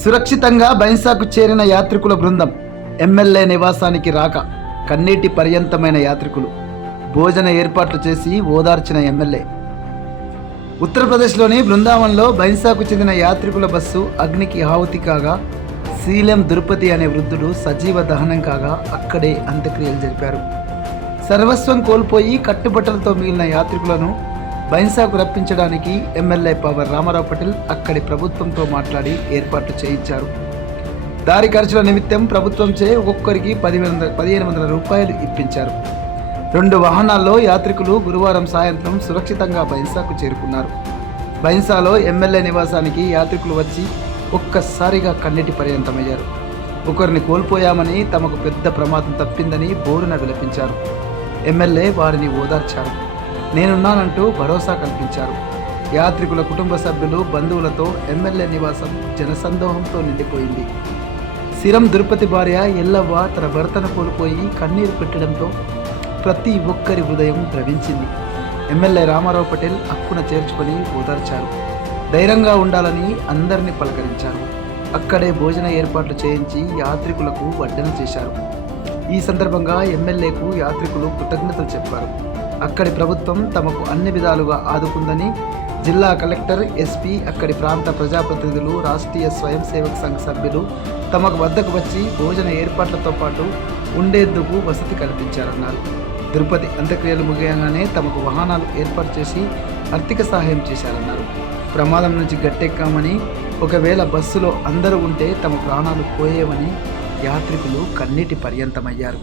సురక్షితంగా బైన్సాకు చేరిన యాత్రికుల బృందం ఎమ్మెల్యే నివాసానికి రాక కన్నీటి పర్యంతమైన యాత్రికులు భోజన ఏర్పాట్లు చేసి ఓదార్చిన ఎమ్మెల్యే. ఉత్తరప్రదేశ్లోని బృందావన్లో బైన్సాకు చెందిన యాత్రికుల బస్సు అగ్నికి ఆహుతి కాగా సీలెం దురుపతి అనే వృద్ధుడు సజీవ దహనం కాగా అక్కడే అంత్యక్రియలు జరిపారు. సర్వస్వం కోల్పోయి కట్టుబట్టలతో మిగిలిన యాత్రికులను బైన్సాకు రప్పించడానికి ఎమ్మెల్యే పవర్ రామారావు పటేల్ అక్కడి ప్రభుత్వంతో మాట్లాడి ఏర్పాట్లు చేయించారు. దారి ఖర్చుల నిమిత్తం ప్రభుత్వంచే ఒక్కొక్కరికి 1500 రూపాయలు ఇప్పించారు. 2 వాహనాల్లో యాత్రికులు గురువారం సాయంత్రం సురక్షితంగా బైన్సాకు చేరుకున్నారు. బైన్సాలో ఎమ్మెల్యే నివాసానికి యాత్రికులు వచ్చి ఒక్కసారిగా కన్నీటి పర్యంతమయ్యారు. ఒకరిని కోల్పోయామని, తమకు పెద్ద ప్రమాదం తప్పిందని బోరున విలపించారు. ఎమ్మెల్యే వారిని ఓదార్చారు. నేనున్నానంటూ భరోసా కల్పించారు. యాత్రికుల కుటుంబ సభ్యులు, బంధువులతో ఎమ్మెల్యే నివాసం జనసందోహంతో నిండిపోయింది. సిరం దురుపతి భార్య ఎల్లవ్వ తన భర్తను కోల్పోయి కన్నీరు పెట్టడంతో ప్రతి ఒక్కరి హృదయం ద్రవించింది. ఎమ్మెల్యే రామారావు పటేల్ హక్కున చేర్చుకొని ఓదార్చారు. ధైర్యంగా ఉండాలని అందరినీ పలకరించారు. అక్కడే భోజన ఏర్పాట్లు చేయించి యాత్రికులకు వడ్డన చేశారు. ఈ సందర్భంగా ఎమ్మెల్యేకు యాత్రికులు కృతజ్ఞతలు చెప్పారు. అక్కడి ప్రభుత్వం తమకు అన్ని విధాలుగా ఆదుకుందని జిల్లా కలెక్టర్, ఎస్పీ, అక్కడి ప్రాంత ప్రజాప్రతినిధులు, రాష్ట్రీయ స్వయం సేవక్ సంఘ సభ్యులు తమకు వద్దకు వచ్చి భోజన ఏర్పాట్లతో పాటు ఉండేందుకు వసతి కల్పించారన్నారు. తిరుపతి అంత్యక్రియలు ముగియగానే తమకు వాహనాలు ఏర్పాటు చేసి ఆర్థిక సహాయం చేశారన్నారు. ప్రమాదం నుంచి గట్టెక్కామని, ఒకవేళ బస్సులో అందరూ ఉంటే తమ ప్రాణాలు పోయేవని యాత్రికులు కన్నీటి పర్యంతమయ్యారు.